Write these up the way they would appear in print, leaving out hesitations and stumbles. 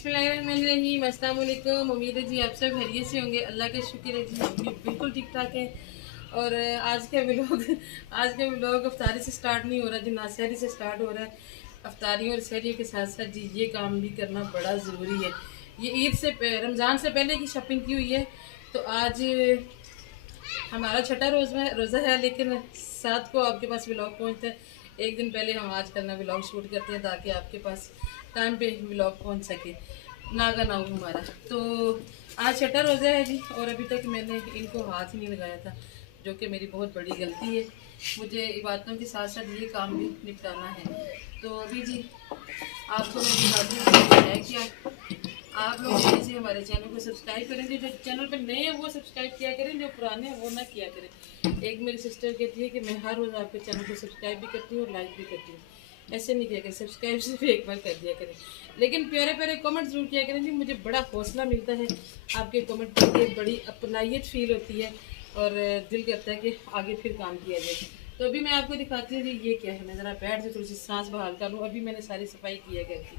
बिस्मिल्लाहिर्रहमानिर्रहीम, अस्सलाम वालेकुम। उम्मीद है जी आप सब खैरियत से होंगे। अल्लाह का शुक्र है जी, हम भी बिल्कुल ठीक ठाक है। और आज का व्लॉग अफ्तारी से स्टार्ट नहीं हो रहा जी, नाशहरी से स्टार्ट हो रहा है। अफ्तारी और सहरी के साथ साथ जी ये काम भी करना बड़ा ज़रूरी है। ये ईद से रमज़ान से पहले की शॉपिंग की हुई है। तो आज हमारा छठा रोज़ा है, लेकिन 7 को आपके पास व्लॉग पहुंचता है। एक दिन पहले हम आज करना व्लॉग शूट करते हैं ताकि आपके पास टाइम पे व्लॉग पहुंच सके, नागा ना हो हमारा। तो आज छठा रोज़ा है जी, और अभी तक मैंने इनको हाथ ही नहीं लगाया था, जो कि मेरी बहुत बड़ी गलती है। मुझे इबादतों के साथ साथ ये काम भी निपटाना है। तो अभी जी आपको मैं दिखाती हूँ है क्या। आप लोग जैसे हमारे चैनल को सब्सक्राइब करेंगे, जो चैनल पर नए हैं वो सब्सक्राइब किया करें, जो पुराने हैं वो ना किया करें। एक मेरी सिस्टर कहती है कि मैं हर रोज़ आपके चैनल को सब्सक्राइब भी करती हूँ और लाइक भी करती हूँ। ऐसे नहीं किया करें, सब्सक्राइब सिर्फ एक बार कर दिया करें, लेकिन प्यारे प्यारे कमेंट जरूर किया करें जी। मुझे बड़ा हौसला मिलता है आपके कमेंट पढ़ के, बड़ी अपनाइत फील होती है और दिल करता है कि आगे फिर काम किया जाए। तो अभी मैं आपको दिखाती हूँ जी ये क्या है। मैं ज़रा बैठ से थोड़ी सी सांस बहाल कर लूँ। अभी मैंने सारी सफाई की है घर की।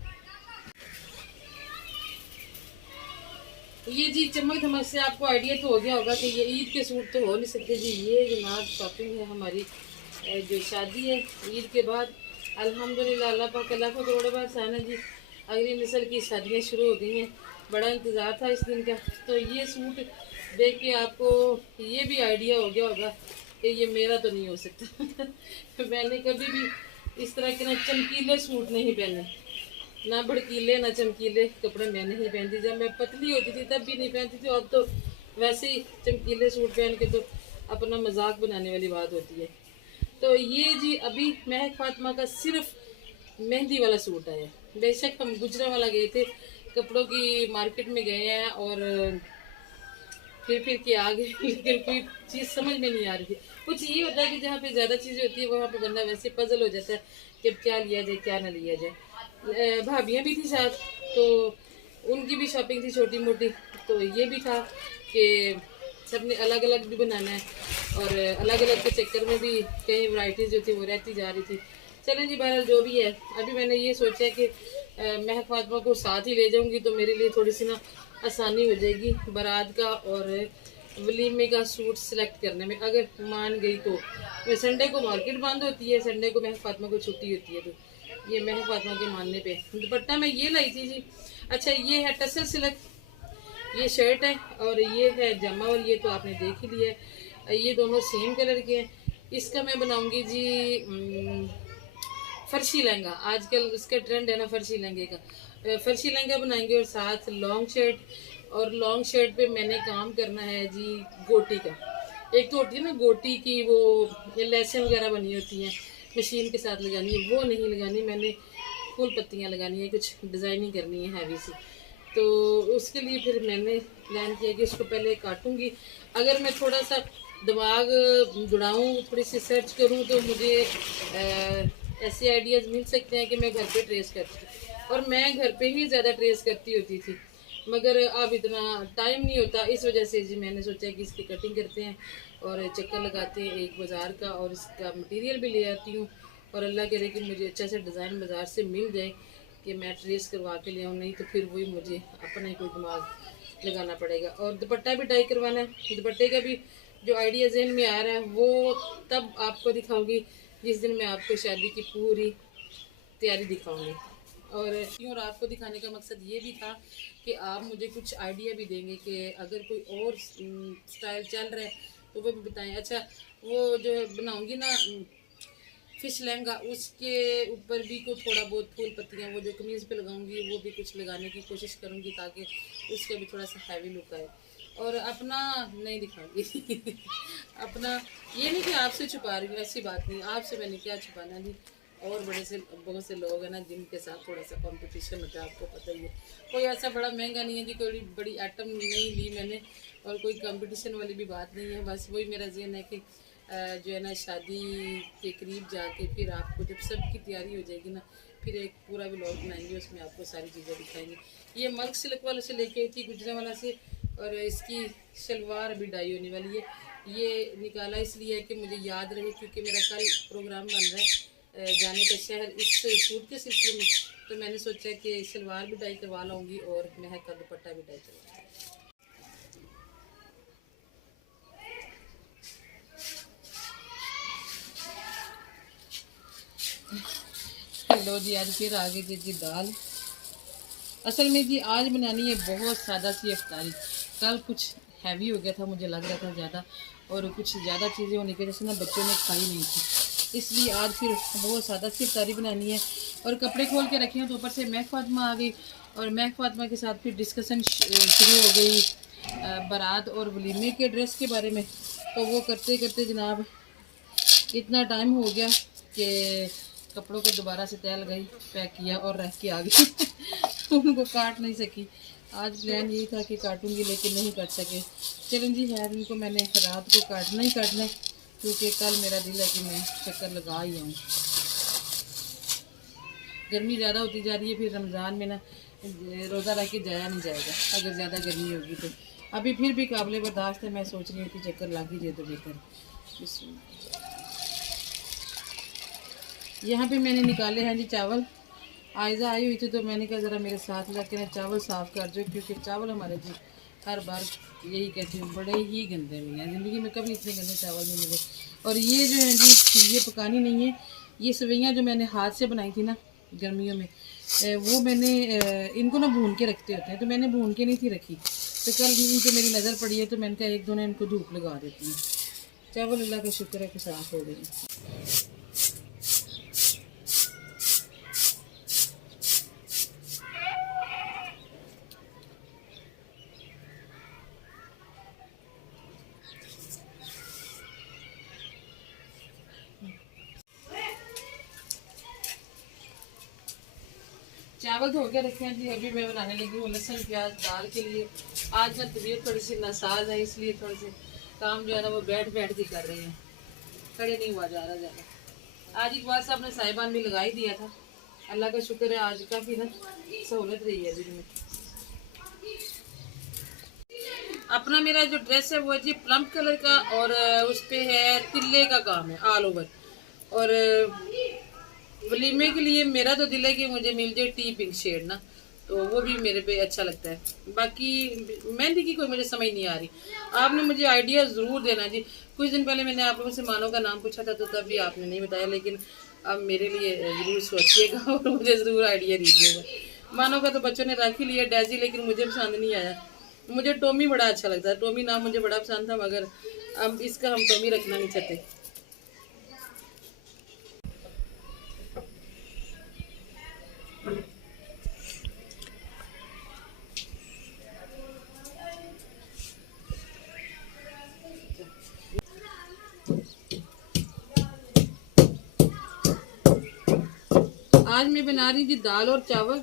तो ये जी चमक धमक से आपको आइडिया तो हो गया होगा कि ये ईद के सूट तो हो नहीं सकते जी। ये जनाब शॉपिंग है हमारी, जो शादी है ईद के बाद। अल्हम्दुलिल्लाह, अल्लाह पाक का लाखों करोड़ों बार सहना जी, अगली नस्ल की शादियाँ शुरू हो गई हैं। बड़ा इंतज़ार था इस दिन का। तो ये सूट देख के आपको ये भी आइडिया हो गया होगा कि ये मेरा तो नहीं हो सकता। मैंने कभी भी इस तरह के ना चमकीले सूट नहीं पहने, ना भड़कीले ना चमकीले कपड़े मैंने ही पहनती। जब मैं पतली होती थी तब भी नहीं पहनती थी, अब तो वैसे ही चमकीले सूट पहन के तो अपना मजाक बनाने वाली बात होती है। तो ये जी अभी महक फातिमा का सिर्फ मेहंदी वाला सूट आया। बेशक हम गुजरांवाला गए थे, कपड़ों की मार्केट में गए हैं और फिर के आ गए, लेकिन कोई चीज़ समझ में नहीं आ रही थी। कुछ ये होता है कि जहाँ पे ज़्यादा चीज़ें होती है वहाँ पे बंदा वैसे पजल हो जाता है कि क्या लिया जाए क्या ना लिया जाए। भाभियाँ भी थी साथ, तो उनकी भी शॉपिंग थी छोटी मोटी। तो ये भी था कि सबने अलग अलग भी बनाना है, और अलग अलग के चक्कर में भी कई वैरायटीज़ जो थी वो रहती जा रही थी। चलें जी, बहरहाल जो भी है। अभी मैंने ये सोचा कि महक फातिमा को साथ ही ले जाऊंगी तो मेरे लिए थोड़ी सी ना आसानी हो जाएगी बारात का और वलीमे का सूट सिलेक्ट करने में, अगर मान गई तो। संडे को मार्केट बंद होती है, संडे को महक फातिमा को छुट्टी होती है। तो ये महक फातिमा के मानने पे दुपट्टा मैं ये लाई थी जी। अच्छा, ये है टसल सिल्क, ये शर्ट है, और ये है जमा, और ये तो आपने देख ही लिया है। ये दोनों सेम कलर के हैं। इसका मैं बनाऊंगी जी फर्शी लहंगा। आजकल उसका ट्रेंड है ना फर्शी लहंगे का। फर्शी लहंगा बनाएंगे और साथ लॉन्ग शर्ट, और लॉन्ग शर्ट पे मैंने काम करना है जी गोटी का। एक तो होती है ना गोटी की, वो लेसें वगैरह बनी होती हैं, मशीन के साथ लगानी है, वो नहीं लगानी मैंने, फूल पत्तियाँ लगानी है, कुछ डिज़ाइनिंग करनी है हैवी सी। तो उसके लिए फिर मैंने प्लान किया कि इसको पहले काटूंगी। अगर मैं थोड़ा सा दिमाग दौड़ाऊँ, थोड़ी सी सर्च करूँ, तो मुझे ऐसे आइडियाज़ मिल सकते हैं कि मैं घर पे ट्रेस करती हूँ। और मैं घर पे ही ज़्यादा ट्रेस करती होती थी, मगर अब इतना टाइम नहीं होता। इस वजह से जी मैंने सोचा कि इसकी कटिंग करते हैं और चक्कर लगाते हैं एक बाज़ार का, और इसका मटेरियल भी ले आती हूँ। और अल्लाह करे कि मुझे अच्छा सा डिज़ाइन बाज़ार से मिल जाए कि मैं ट्रेस करवा के ले आऊँ, नहीं तो फिर वही मुझे अपना ही कोई दिमाग लगाना पड़ेगा। और दुपट्टा भी डाई करवाना है। दुपट्टे का भी जो आइडिया जहन में आ रहा है वो तब आपको दिखाऊंगी जिस दिन मैं आपको शादी की पूरी तैयारी दिखाऊंगी। और आपको दिखाने का मकसद ये भी था कि आप मुझे कुछ आइडिया भी देंगे कि अगर कोई और स्टाइल चल रहा है तो वो भी बताएं। अच्छा, वो जो बनाऊंगी ना फिश लहंगा, उसके ऊपर भी को थोड़ा बहुत फूल पत्तियाँ वो जो कमीज़ पे लगाऊंगी वो भी कुछ लगाने की कोशिश करूंगी ताकि उसका भी थोड़ा सा हैवी लुक आए। और अपना नहीं दिखाऊंगी। अपना ये नहीं कि आपसे छुपा रही हूँ, ऐसी बात नहीं, आपसे मैंने क्या छुपाना जी। और बहुत से लोग हैं ना जिनके साथ थोड़ा सा कंपटीशन होता है, आपको पता ही है। कोई ऐसा बड़ा महंगा नहीं है जी, कोई बड़ी आइटम नहीं ली मैंने, और कोई कंपटीशन वाली भी बात नहीं है। बस वही मेरा ज़हन है कि जो है ना शादी के करीब जाके फिर आपको जब सबकी तैयारी हो जाएगी ना, फिर एक पूरा व्लॉग बनाएंगे, उसमें आपको सारी चीज़ें दिखाएंगे। ये मल्क सिल्क वाले से लेके आई थी गुजरांवाला से, और इसकी शलवार अभी डाई होने वाली है। ये निकाला इसलिए है कि मुझे याद रहे, क्योंकि मेरा कल प्रोग्राम बन रहा है जाने का शहर इस सूट के सिलसिले में। तो मैंने सोचा कि शलवार भी डाई करवा लूँगी और महक का दुपट्टा भी डाई करवा। लो जी, आज फिर आ गई जी दाल। असल में जी आज बनानी है बहुत सादा सी इफ्तारी। कल कुछ हैवी हो गया था, मुझे लग रहा था ज़्यादा, और कुछ ज़्यादा चीज़ें होने की वजह से ना बच्चों ने खाई नहीं थी, इसलिए आज फिर बहुत सादा सी इफ्तारी बनानी है। और कपड़े खोल के रखे हैं तो ऊपर से महक फातिमा आ गई, और महक फातिमा के साथ फिर डिस्कशन शुरू हो गई बारात और वलीमे के ड्रेस के बारे में। तो वो करते करते जनाब इतना टाइम हो गया कि कपड़ों को दोबारा से तैल गई, पैक किया और रख के आ गई। उनको काट नहीं सकी। आज प्लान यही था कि काटूंगी लेकिन नहीं काट सके। चलें जी, खैर इनको मैंने रात को काटना ही काटना है, क्योंकि कल मेरा दिल है कि मैं चक्कर लगा ही आऊँ। गर्मी ज़्यादा होती जा रही है, फिर रमज़ान में ना रोज़ा रख के जाया नहीं जाएगा अगर ज़्यादा गर्मी होगी तो। अभी फिर भी काबिल बर्दाश्त है, मैं सोच रही हूँ कि चक्कर लग ही जाए तो बेहतर। यहाँ पे मैंने निकाले हैं जी चावल। आयज़ा आई हुई थी तो मैंने कहा ज़रा मेरे साथ लग के चावल साफ़ कर दो, क्योंकि चावल हमारे जी हर बार यही कहती हूँ बड़े ही गंदे मिले हैं। ज़िंदगी में कभी इतने गंदे चावल नहीं मिले। और ये जो है जी, ये पकानी नहीं है, ये सेवइयाँ जो मैंने हाथ से बनाई थी ना गर्मियों में, वो मैंने इनको ना भून के रखते होते हैं, तो मैंने भून के नहीं थी रखी। तो कल इनको मेरी नज़र पड़ी है तो मैंने कहा एक दो ने इनको धूप लगा देती हूँ। चावल अल्लाह का शुक्र है कि साफ़ हो गए। चावल धो के रखे हैं जी, अभी मैं बनाने लगी हूँ लहसुन प्याज दाल के लिए। आज मैं तबीयत थोड़ी सी नासाज है, इसलिए थोड़े से काम जो है ना वो बैठ बैठ के कर रही हैं, खड़े नहीं हुआ जा रहा ज़्यादा। आज इकबाल साहब ने साहिबान भी लगा ही दिया था, अल्लाह का शुक्र है आज काफ़ी ना सहूलत रही है दिन में। अपना मेरा जो ड्रेस है वो जी प्लम कलर का, और उस पर है तिल्ले का काम है ऑल ओवर। और वलीमे के लिए मेरा तो दिल है कि मुझे मिल जाए टी पिंक शेड ना, तो वो भी मेरे पे अच्छा लगता है। बाकी मेहंदी की कोई मुझे समझ नहीं आ रही, आपने मुझे आइडिया ज़रूर देना जी। कुछ दिन पहले मैंने आप लोगों से मानो का नाम पूछा था तो तब भी आपने नहीं बताया, लेकिन अब मेरे लिए ज़रूर सोचिएगा और मुझे ज़रूर आइडिया दीजिएगा। मानो का तो बच्चों ने रख ही लिया डेजी, लेकिन मुझे पसंद नहीं आया। मुझे टोमी बड़ा अच्छा लगता है, टोमी नाम मुझे बड़ा पसंद था, मगर अब इसका हम टोमी रखना नहीं चाहते। आज मैं बना रही थी दाल और चावल।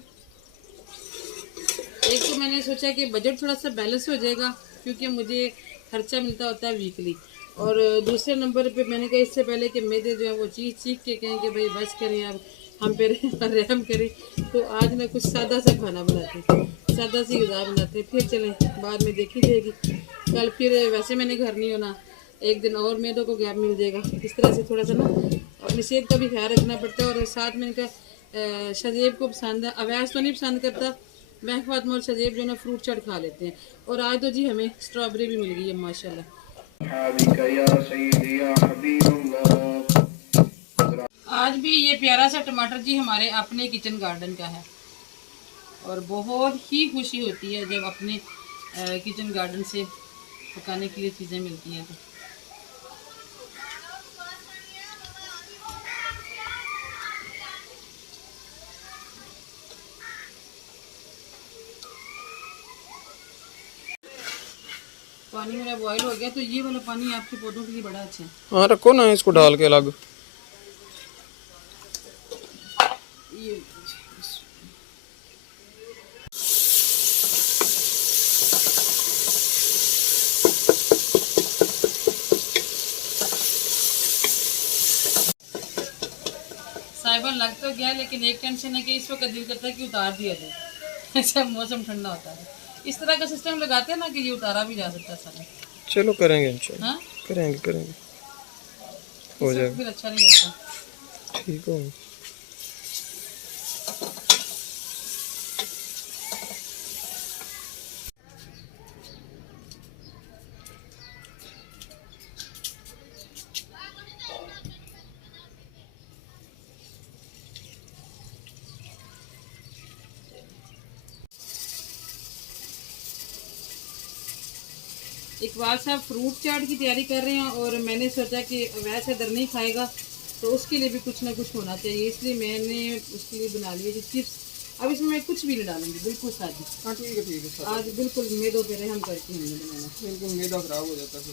एक तो मैंने सोचा कि बजट थोड़ा सा बैलेंस हो जाएगा, क्योंकि मुझे खर्चा मिलता होता है वीकली। और दूसरे नंबर पे मैंने कहा इससे पहले कि मेरे जो है वो चीज़ सीख के कहें कि भाई बस करें अब हम पे रहम करें, तो आज मैं कुछ सादा सा खाना बनाती हूँ, सादा सी गज़ा बनाते हैं, फिर चलें बाद में देखी जाएगी। कल फिर वैसे मैंने घर नहीं होना, एक दिन और मेरे को गैप मिल जाएगा। इस तरह से थोड़ा सा ना अपनी सेहत का भी ख्याल रखना पड़ता है। और साथ में इनका शजेब को पसंद है, अवैस तो नहीं पसंद करता। महक फातिमा और शजेब जो ना फ्रूट चाट खा लेते हैं। और आज तो जी हमें स्ट्रॉबेरी भी मिल गई है माशाल्लाह। आज भी ये प्यारा सा टमाटर जी हमारे अपने किचन गार्डन का है, और बहुत ही खुशी होती है जब अपने किचन गार्डन से पकाने के लिए चीज़ें मिलती हैं। तो पानी मेरा बॉईल हो गया, तो ये वाला पानी आपके पौधों के लिए बड़ा अच्छा है। हाँ रखो ना इसको डाल के अलग। ये साइबर लग तो गया, लेकिन एक टेंशन है कि इस वक्त दिल करता है कि उतार दिया जाए। ऐसा मौसम ठंडा होता है, इस तरह का सिस्टम लगाते हैं ना कि ये उतारा भी जा सकता है सारा। चलो करेंगे इंशाल्लाह। हाँ करेंगे हो जाएगा, फिर अच्छा नहीं लगता। ठीक हो। इकबाल साहब फ्रूट चाट की तैयारी कर रहे हैं और मैंने सोचा कि वैसे इधर नहीं खाएगा तो उसके लिए भी कुछ ना कुछ होना चाहिए, इसलिए मैंने उसके लिए बना लिए चिप्स। अब इसमें मैं कुछ भी नहीं डालूंगी, बिल्कुल सादी। हाँ ठीक है आज बिल्कुल मैदों पे रहम करके हमने बनाना। बिल्कुल मैदा खराब हो जाता है।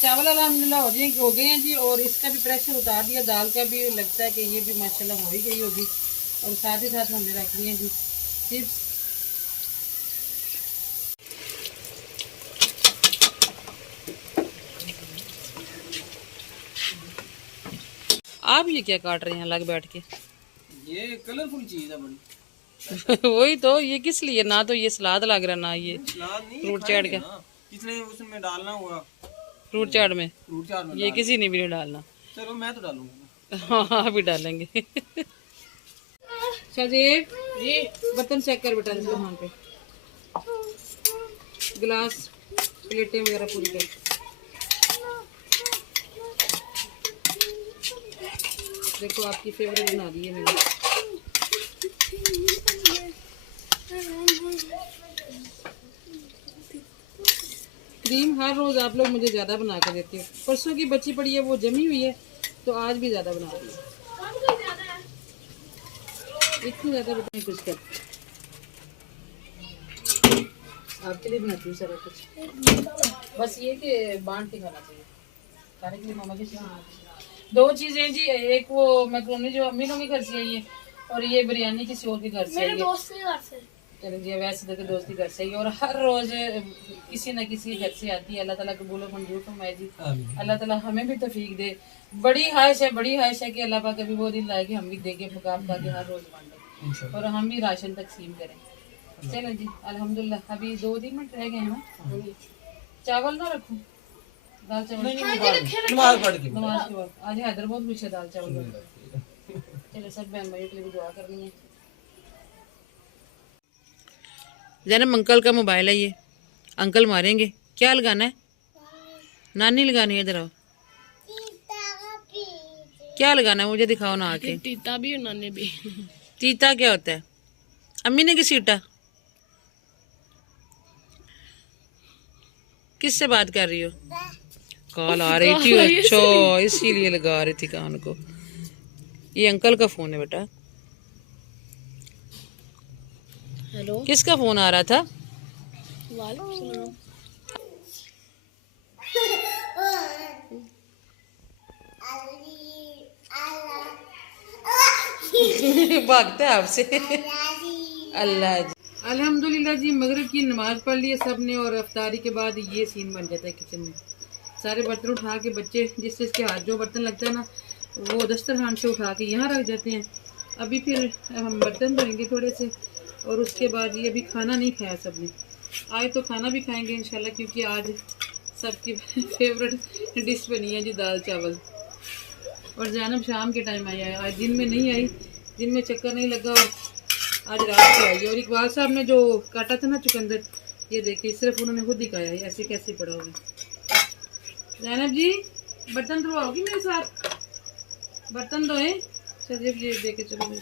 चावल अल्हम्दुलिल्लाह हो गए हैं जी, और इसका भी प्रेशर उतार दिया, दाल का भी लगता है कि ये भी माशाल्लाह हो ही गई होगी। और साथ ही साथ हमने रख लिए जी चिप्स। आप ये क्या काट रहे हैं अलग बैठ के? ये कलरफुल चीज है बड़ी। वही तो, ये किस लिए? ना तो ये सलाद लग रहा, ना ये सलाद नहीं, फ्रूट चाट का। इसलिए उसमें डालना हुआ फ्रूट चाट में फ्रूट चाट में ये किसी ने भी नहीं डालना। चलो मैं तो डालूंगा। हाँ अभी डालेंगे। शाहजेब ये बर्तन चेक कर बेटा, वहाँ पे गिलास प्लेटें वगैरह पूरी कर। देखो आपकी फेवरेट बना दी है मैंने। क्रीम हर रोज आप लोग मुझे ज्यादा बना के देते हो, परसों की बची पड़ी है वो जमी हुई है तो आज भी ज्यादा बना रही है। इतनी ज्यादा बताएं कुछ कर, आपके लिए बनाती हूँ सारा कुछ। बस ये कि बांट के खाना चाहिए सारे के लिए। मामा के दो चीजें जी, एक वो मैक्रोनी जो अम्मी लोग के घर से आई है, और ये बिरयानी किसी और के घर से आई है। चलो जी, वैसे तो दोस्त के घर से ही, और हर रोज किसी न किसी घर से आती है। अल्लाह ताला कबूल और मंजूर फरमाए जी। अल्लाह ताला हमें भी तौफीक दे। बड़ी ख्वाहिश है कि अल्लाह पाक कभी वो दिन लाए कि हम भी देंगे पका के हर रोज बांटे और हम भी राशन तकसीम करें। चलो जी अल्हम्दुलिल्लाह। अभी 2-3 मिनट रह गए हैं ना। चावल ना रखूं? दाल चावल नमाज पढ़ के नमाज के बाद आज हैदर बहुत कुछ है, दाल चावल। चलो सब बहन भाइयों के लिए भी दुआ करनी है। जैनब अंकल का मोबाइल है ये, अंकल मारेंगे। क्या लगाना है? नानी लगानी है। इधर आओ, क्या लगाना है मुझे दिखाओ ना आके। तीता भी और नाने भी। तीता क्या होता है? अम्मी ने घसीटा? किससे बात कर रही हो? कॉल आ रही थी, अच्छा इसीलिए लगा रही थी कान को। ये अंकल का फोन है बेटा। हेलो, किसका फोन आ रहा था? वालेकुम सलाम। भागता है आपसे। अल्लाह जी। अल्हम्दुलिल्लाह जी, मगरिब की नमाज पढ़ ली है सब ने, और अफ्तारी के बाद ये सीन बन जाता है किचन में। सारे बर्तन उठा के बच्चे जिस जिसके हाथ जो बर्तन लगता है ना वो दस्तरखान से उठा के यहाँ रख जाते हैं। अभी फिर हम बर्तन धोएंगे थोड़े से, और उसके बाद ये अभी खाना नहीं खाया सबने। आज तो खाना भी खाएंगे इंशाल्लाह, क्योंकि आज सबकी फेवरेट डिश बनी है जी दाल चावल। और जैनब शाम के टाइम आई है, आज दिन में नहीं आई, दिन में चक्कर नहीं लगा, और आज रात को आई है। और इकबाल साहब ने जो काटा था ना चुकंदर, ये देखिए सिर्फ उन्होंने खुद ही खाया है, ऐसे कैसे पड़ा होगा। जैनब जी बर्तन धोओगी मेरे साथ? बर्तन धोए। चलिए ये देखे चलो मुझे।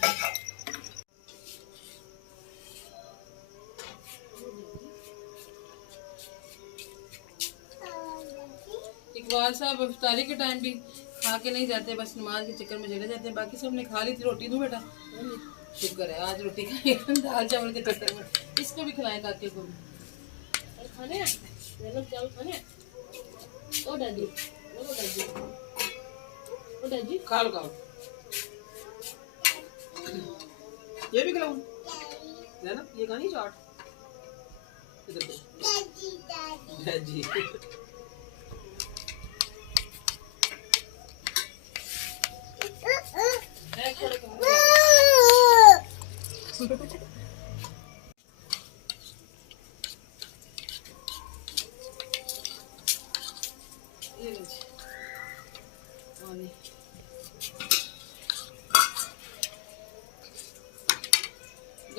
इकबाल साहब इफ्तारी के टाइम भी खा के नहीं जाते, बस नमाज के चक्कर में चले जाते हैं। बाकी सब ने खा ली थी रोटी। दूं बेटा? शुक्र है आज रोटी खाई दाल चावल के चक्कर में। इसको भी खिलाएं काके को भी। खाने हैं? चावल खाने हैं? ओ दादी, ओ दादी, ओ दादी। खा लो खाओ। ये भी खिलाऊं? ना ये खानी चाट? इधर दादी।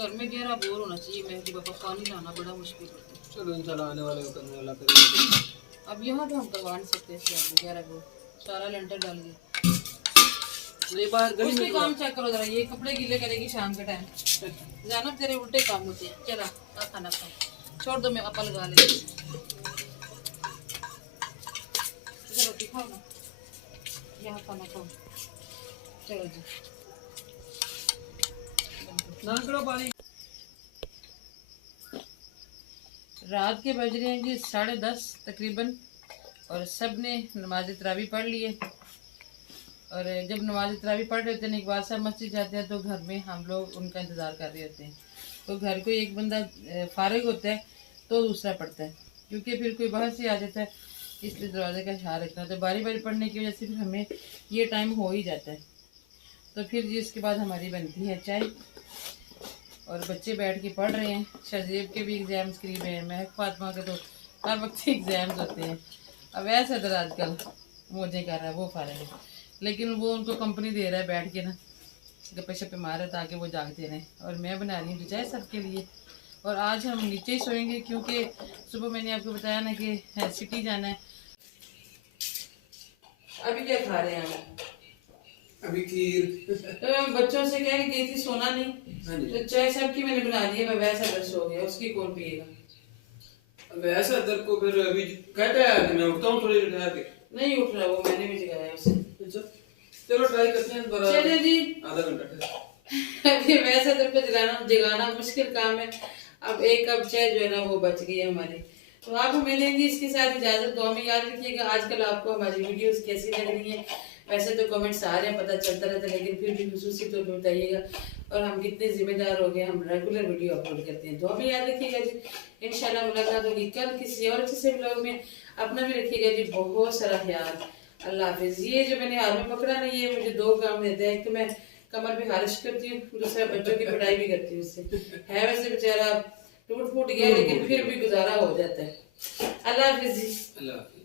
घर में गहरा बोर होना चाहिए। मैं कि पापा पानी लाना बड़ा मुश्किल होता है। चलो इंशाल्लाह आने वाले वक्त में अल्लाह करेगा। अब यहाँ तो हम करवा नहीं सकते इसलिए वगैरह को सारा लेंटर डाल के। ये बाहर गली उसके में काम चेक करो जरा, ये कपड़े गीले करेगी शाम के टाइम। जानब तेरे उल्टे काम होते हैं। चला आ खाना खा, छोड़ दो, मैं अपा लगा ले। रोटी खाओ ना, यहाँ खाना खाओ। चलो जी, नानकड़ा पानी। रात के बज रहे हैं जी 10:30 तकरीबन, और सब ने नमाज तरावी पढ़ ली है। और जब नमाज तरावी पढ़ रहे होते हैं इकबाल साहब मस्जिद जाते हैं तो घर में हम लोग उनका इंतज़ार कर रहे होते हैं। तो घर को एक बंदा फारिग होता है तो दूसरा पढ़ता है, क्योंकि फिर कोई बाहर से आ जाता है, इसलिए दरवाजे का ख्याल रखना। तो बारी बारी पढ़ने की वजह से फिर हमें ये टाइम हो ही जाता है। तो फिर जी इसके बाद हमारी बनती है चाय, और बच्चे बैठ के पढ़ रहे हैं। शहजेब के भी एग्ज़ाम्स करीब हैं, महक फातिमा के तो हर वक्त एग्ज़ाम्स होते हैं। अब ऐसा तो आजकल मौजें कर रहा है, वो फारिग है, लेकिन वो उनको कंपनी दे रहा है बैठ के ना, गप्पे शप्पे मार रहे ताकि वो जागते रहें। और मैं बना रही हूँ चाय सबके लिए। और आज हम नीचे ही सोएंगे क्योंकि सुबह मैंने आपको बताया ना कि सिटी जाना है। अभी क्या खा रहे हैं हम? अभी खीर। तो मैं बच्चों से कह गई थी सोना नहीं, तो चाय सबकी मैंने बना दी है। वैसा दर्श हो गया, उसकी कौन पिएगा? वैसा दर को फिर अभी कहता है कि मैं उठता हूँ थोड़ी देर के। नहीं उठ रहा, वो मैंने भी जगाया उसे। चलो ट्राई करते हैं दोबारा। चलिए जी, आधा घंटा अभी वैसा दर पे जगाना मुश्किल काम है। अब एक कप चाय जो है ना वो बच गई है हमारी। तो आपको मिलेंगी इसके साथ इजाजत। दुआ में याद रखिएगा आजकल आपको हमारी वीडियोस कैसी लग रही हैं। वैसे तो कमेंट्स आ रहे हैं, पता चलता रहता है, लेकिन फिर भी खुसूसी तौर पर बताइएगा। और हम कितने जिम्मेदार हो गए, हम रेगुलर वीडियो अपलोड करते हैं। दुआ में याद रखिएगा जी। इंशाल्लाह मुलाकात होगी कल किसी और अच्छे से व्लॉग में। अपना भी रखिएगा जी बहुत सारा ख्याल। अल्लाह हाफिज। ये जो मैंने हाथ में पकड़ा ना, ये मुझे दो काम देता है। एक तो मैं कमर भी हारिश करती हूँ, दूसरा बच्चों की पढ़ाई भी करती हूँ उससे। है वैसे बेचारा टूट फूट गया, लेकिन फिर भी गुजारा हो जाता है। अल्लाह हाफिज जी। अल्लाह।